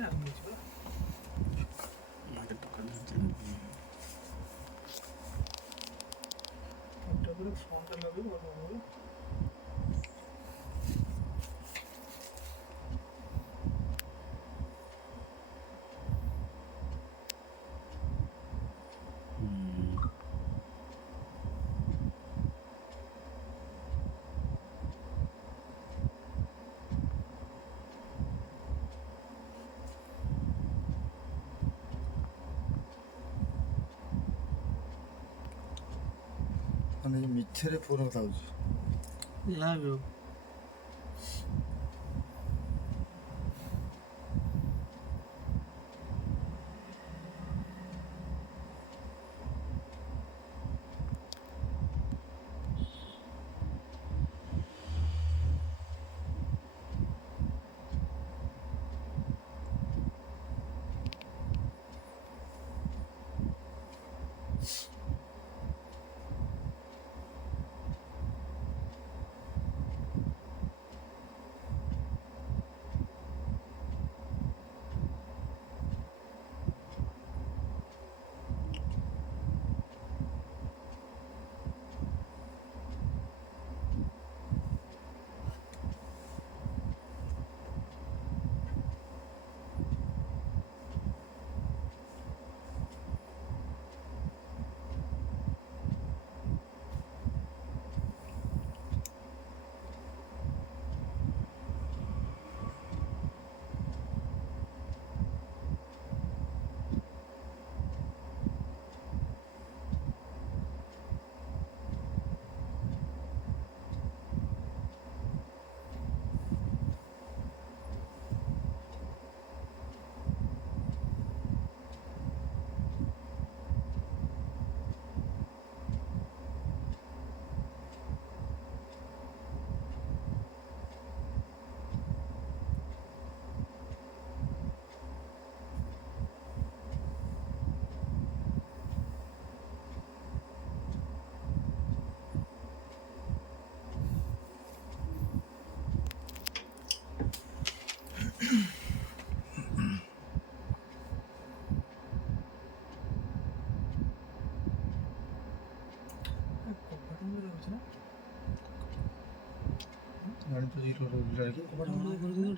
ମାନେ ଆରମ୍ଭ ହେଇଯିବ ତାପରେ ଫୋନଟା ଲଗେଇବ ଭଲ ମାନେ ମିଛରେ ଫୋନ୍ କଥା ହଉଛି ଯାହା ବି ହଉ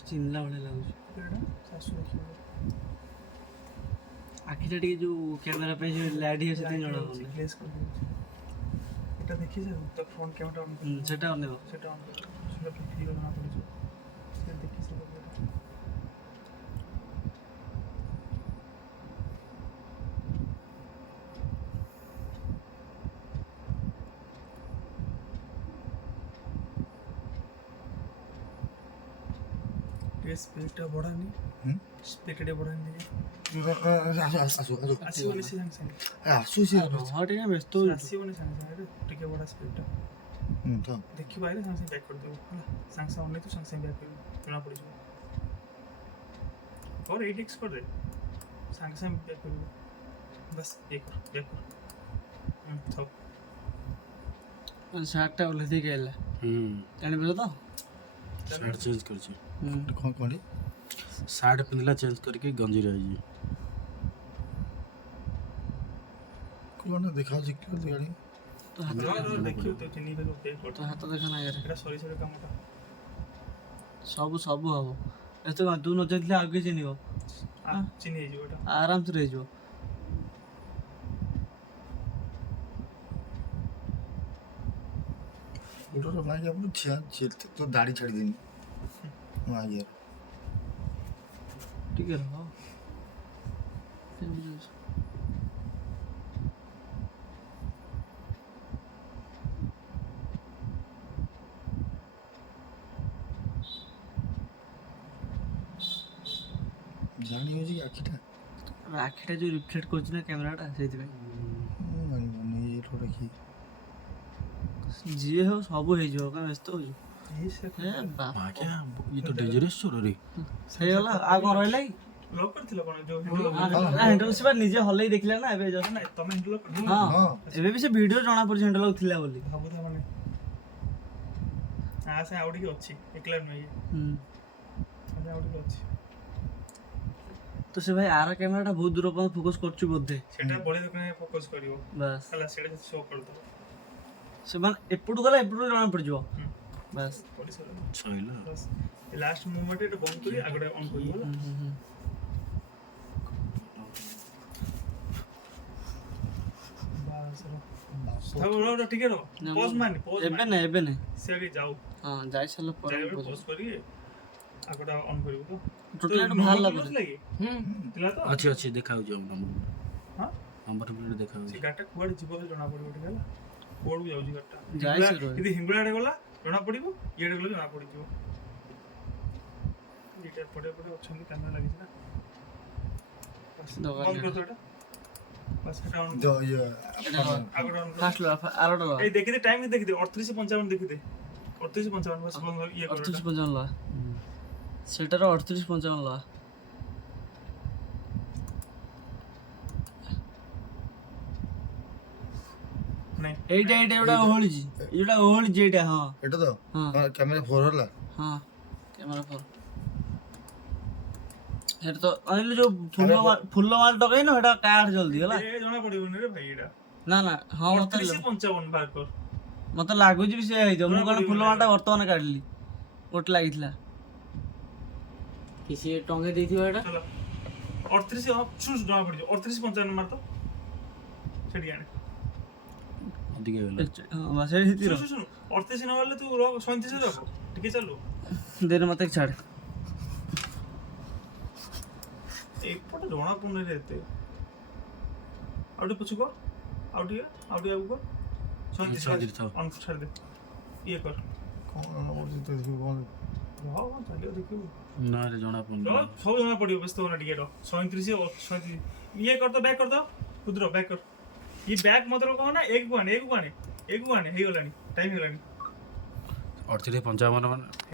ଚିହ୍ନିଲା ଭଳିଆ ଲାଗୁଛି ଆଖିଟା ଟିକେ ଯୋଉ କ୍ୟାମେରା ପାଇଁ ଯୋଉ ଲାଇଟ୍ ହେଇଛି ସେଥିପାଇଁ ଜଣା ପଡୁନି এটা ଦେଖିଛ ତ ଫ୍ରଣ୍ଟ କ୍ୟାମେରା ଅନ୍ କରି ସେଟା ଅନେକ ସେଟା ଅନ୍ କରି ସେଟା କ୍ଲିୟର ଜଣା ପଡ଼ିଯିବ ସେ ଦେଖିଛ ସ୍ପିଡଟା ବଢ଼ାନି ସ୍ପିଡଟା ବଢ଼ାନି ଆସିବନି ସେ ସାଙ୍ଗେ ସାଙ୍ଗେ ଆସୁଛି ହଁ ଟିକେ ବ୍ୟସ୍ତ ହଉଛି ଆସିବନି ସାଙ୍ଗେ ସାଙ୍ଗେ ଟିକେ ବଢ଼ା ସ୍ପିଡଟା ଦେଖିବ ଆଇଲେ ସାଙ୍ଗେ ସାଙ୍ଗେ ବ୍ୟାକ୍ କରିଦେବ ହେଲା ସାଙ୍ଗେ ସାଙ୍ଗେ ଅନେଇଥିବ ସାଙ୍ଗେ ସାଙ୍ଗେ ବ୍ୟାକ୍ କରିବ ଜଣା ପଡ଼ିଯିବ କର 8x କରିଦେ ସାଙ୍ଗେ ସାଙ୍ଗେ ବ୍ୟାକ୍ କରିବ ବାସ୍ ଇଏ କର ବ୍ୟାକ୍ କର ଥାଉ ସାର୍ଟଟା ଓହ୍ଲେଇ ଦେଇକି ଆଇଲା ଜାଣିପାରିଲ ତ ସାର୍ଟ ଚେଞ୍ଜ କରିଛି କ'ଣ କଲି ସାର୍ଟ ପିନ୍ଧିଲା ଚେଞ୍ଜ କରିକି ଗଞ୍ଜିରେ ଆଇଛି କ'ଣ ଦେଖାଯାଉଛି କି ଗାଡ଼ି ତ ହାତ ଦେଖିବ ତ ଚିହ୍ନି ପାରିବ ବ୍ୟାକ୍ କର ତ ହାତ ଦେଖା ନା ଇଆରେ ଏଇଟା ସରି ସରି କାମଟା ସବୁ ସବୁ ହବ ଏତେ କ'ଣ ତୁ ନ ଚାହିଁଥିଲେ ଆଉ କିଏ ଚିହ୍ନିବ ଚିହ୍ନି ହେଇଯିବ ଏଇଟା ଆରାମସେ ହେଇଯିବ ଗୋଟେ ମାଇକି ଆପଣ ତ ଦାଢ଼ି ଛାଡ଼ିଦିନି ମାଇକି ଟିକେ ରହ ଜାଣି ହେଉଛି କି ଆଖିଟା ଆଖିଟା ଯୋଉ ରିଫ୍ଲେକ୍ଟ କରୁଛି ନା କ୍ୟାମେରାଟା ସେଇଥିପାଇଁ ଜାଣିପାରୁନି ଏଇ ଗୋଟେ କି ଯିଏ ହଉ ସବୁ ହେଇଯିବ କାଇଁ ବ୍ୟସ୍ତ ହଉଛୁ ଆଜ୍ଞା ଇଏ ତ ଡେଞ୍ଜରସ୍ ଚୋର ରେ ହେଇଗଲା ଆଉ କ'ଣ ରହିଲା କି ଲକ୍ କରିଥିଲ କ'ଣ ଯୋଉ ହ୍ୟାଣ୍ଡେଲ ସେ ବା ନିଜେ ହଲେଇ ଦେଖିଲା ନା ଏବେ ଜଷ୍ଟ ନାଇଁ ତମେ ହ୍ୟାଣ୍ଡେଲ ଲକ୍ କରିଥିଲ ହଁ ଏବେ ବି ସେ ଭିଡ଼ିଓ ଜଣା ପଡୁଛି ହ୍ୟାଣ୍ଡେଲ ଲକ୍ ଥିଲା ବୋଲି ଭାବୁଥା ମାନେ ସେ ଆଉ ଟିକେ ଅଛି ଏକଲା ନୁହେଁ ଇଏ ଆଉ ଟିକେ ଅଛି ତ ସେ ଭାଇ ଆର କ୍ୟାମେରାଟା ବହୁତ ଦୂର ପର୍ଯ୍ୟନ୍ତ ଫୋକସ୍ କରୁଛି ବୋଧେ। ସେଟା ବଡ ଦୋକାନରେ ଫୋକସ୍ କରିବ ବାସ୍ ହେଲା, ସେଟା ଶୋ କରିଦବ। ସେମାନେ ଏପଟୁ ଗଲା ଏପଟୁ ଜଣା ପଡ଼ିଯିବ। ବାସ୍ ପଡ଼ିସଲା ସଇଲା। ବାସ୍ ଏ ଲାଷ୍ଟ ମୁଭମେଣ୍ଟ ଏଟା ବନ୍ଦ କରି ଆଗଟା ଅନ୍ କରିବ ହେଲା। ବାସ୍ ଥାଉ ର ଟିକେ ର ପଜ ମାନି ଏବେ ନାଇଁ ଏବେ ନାଇଁ। ସେ ଆগে ଯାଉ ହଁ ଯାଇ ସାରିଲା ପରେ ପଜ କରି ଆଗଟା ଅନ୍ କରିବ ତ। ଟୋଟାଲ ବାହାରିଲା ପରେ ଥିଲା ତ ଅଛି ଅଛି ଦେଖାଉଛି ଆମ ନମ୍ବର। ହଁ ନମ୍ବର ପ୍ଲେଟ୍ ଦେଖାଉଛି। ସେ ଗାଡିଟା କୁଆଡେ ଯିବ ଜଣା ପଡିବ ଟିକେ ହେଲା। କୁଆଡକୁ ଯାଉଛି ଗାଡିଟା ଯାଇ ସେ ଯଦି ହିଙ୍ଗୁଳାଡେ ଗଲା ଜଣା ପଡିବ, ଇଆଡେ ଗଲେ ଜଣା ପଡିଯିବ। ଏଇଟା ପଡେ ଅଛନ୍ତି କ୍ୟାମେରା ଲାଗିଛି ନା। ବାସ୍ ବନ୍ଦ କରିଦो ଏଟା। ବାସ୍ ଏଟା ଅନ୍ ଆଗଟା ଅନ୍ ଫାଷ୍ଟ ଆରଟା ଏଇ ଦେଖିଦେ ଟାଇମ ଦେଖିଦେ 38:55 ଦେଖିଦେ 38:55 ବାସ୍ ବନ୍ଦ ଇଏ କର 38-55 ଲଗା। ସେଟାର 38-55 ଲଗା। ନାଇଁ ଏଇଟା ଏଇଟା ଓହଳିଛି ଏଇଟା ହଁ এটা তো ହଁ ক্যামেরা ফোর হলা ହଁ କ୍ୟାମେରା ଫୋର। ସେଟା ତ ଅନିଲ ଯୋଉ ଫୁଲ ମାଲ ଟକେଇନ ସେଟା କାଟ ଜଲ୍ଦି ହେଲା। ଏ ଜଣା ପଡିବନି ରେ ଭାଇ ଏଟା। ନା ନା ହଁ 38:55 ବାହାର କର। ମତେ ଲାଗୁଛି ବି ସେଇଆ ହେଇଥିବ। ମୁଁ କଣ ଫୁଲ ମାଲଟା ବର୍ତ୍ତମାନ କାଢିଲି, ଗୋଟେ ଲାଗିଥିଲା। କିଛି ଟଙ୍ଗେଇ ଦେଇଥିବ ଏଇଟା। ଚଲ 38 ଶୁଣ ଜଣା ପଡିଯିବ 38:55 ମାର ତ ସେଠି ଆଣେ। ଅଧିକ ହେଇଗଲା। ହଁ ବାସ୍ ସେଇଠି ଶୁଣ ଶୁଣ 38 ନ ଗଲେ ତୁ 37 ରଖ ଟିକେ ଚାଲୁ। ଦେରେ ମତେ ଛାଡେ। ଏପଟେ ଜଣା ପଡୁନି ରେ ଏତେ। ଆଉ ଟିକେ ପଛକୁ ଆଉ ଟିକେ ଆଗକୁ କର। 37 ଥାଉ। ଅନ୍ ଛାଡି ଦେ ଇଏ କର। কোন করছি তো কোন ହଁ ଚାଲିବ ଦେଖିବୁ। ନା ରେ ଜଣା ପଡୁନି। ସବୁ ଜଣା ପଡିବ ବ୍ୟସ୍ତ ହୋନା ଟିକେ ର 37 ଇଏ କର ତ ବ୍ୟାକ୍ କର ତ କୁଦ୍ର ବ୍ୟାକ୍ କର। ये बैक मतलब कौन है एक को आने ହେଇଗଲାଣି ଟାଇମ୍ ହେଇଗଲାଣି। 38-55 ମାନେ